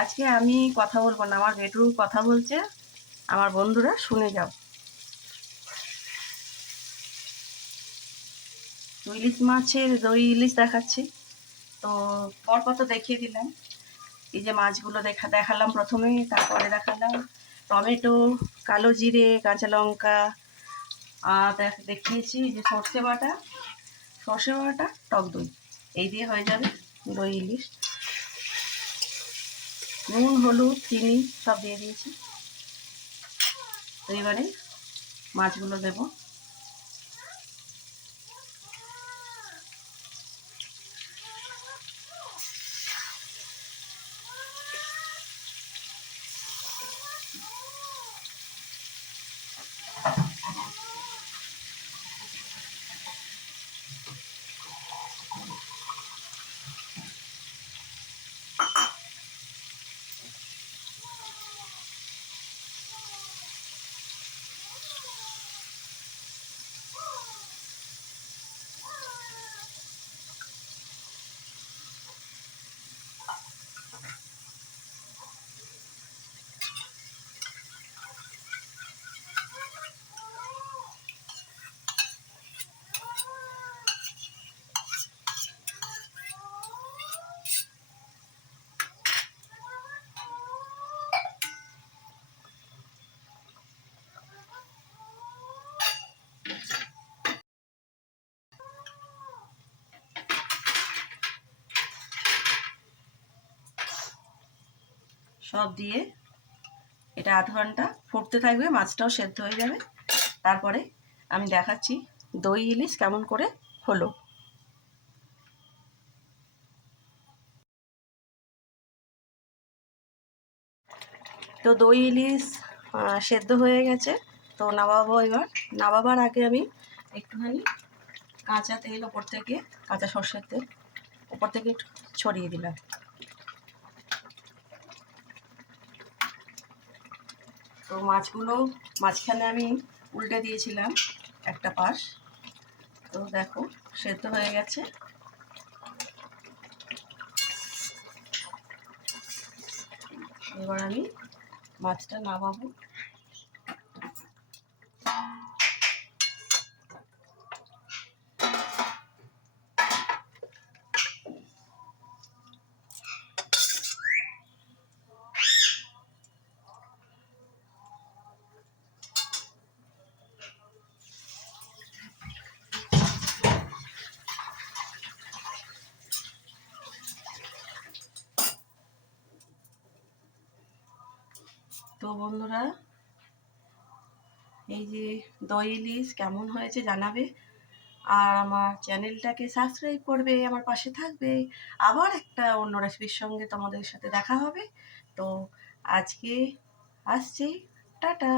আজকে আমি কথা বলবো না, আমার বেডরুম কথা বলছে, আমার বন্ধুরা শুনে যাও। ইলিশ মাছের দই ইলিশ দেখাচ্ছি। তো পরপর তো দেখিয়ে দিলাম, এই যে মাছগুলো দেখালাম প্রথমে, তারপরে দেখালাম টমেটো, কালো জিরে, কাঁচা লঙ্কা, আর দেখিয়েছি যে সর্ষে বাটা, টক দই, এই দিয়ে হয়ে যাবে দই ইলিশ। নুন, হলুদ, চিনি সব দিয়ে দিয়েছি। তো এবারে মাছগুলো দেবো। সব দিয়ে এটা আধ ঘন্টা ফুটতে থাকবে, মাছটাও সেদ্ধ হয়ে যাবে। তারপরে আমি দেখাচ্ছি দই ইলিশ কেমন করে হলো। তো দই ইলিশ সেদ্ধ হয়ে গেছে। তো নামাবো এবার। নামাবার আগে আমি একটুখানি কাঁচা তেল ওপর থেকে, কাঁচা সর্ষের তেল ওপর থেকে একটু ছড়িয়ে দিলাম। তো মাছগুলো মাঝখানে আমি উল্টে দিয়েছিলাম একটা পাশ। তো দেখো সেদ্ধ হয়ে গেছে। এবার আমি মাছটা নামাবো। তো বন্ধুরা, এই যে দই ইলিশ কেমন হয়েছে জানাবে, আর আমার চ্যানেলটাকে সাবস্ক্রাইব করবে, আমার পাশে থাকবে। আবার একটা অন্য রেসিপির সঙ্গে তোমাদের সাথে দেখা হবে। তো আজকে আসছি, টাটা।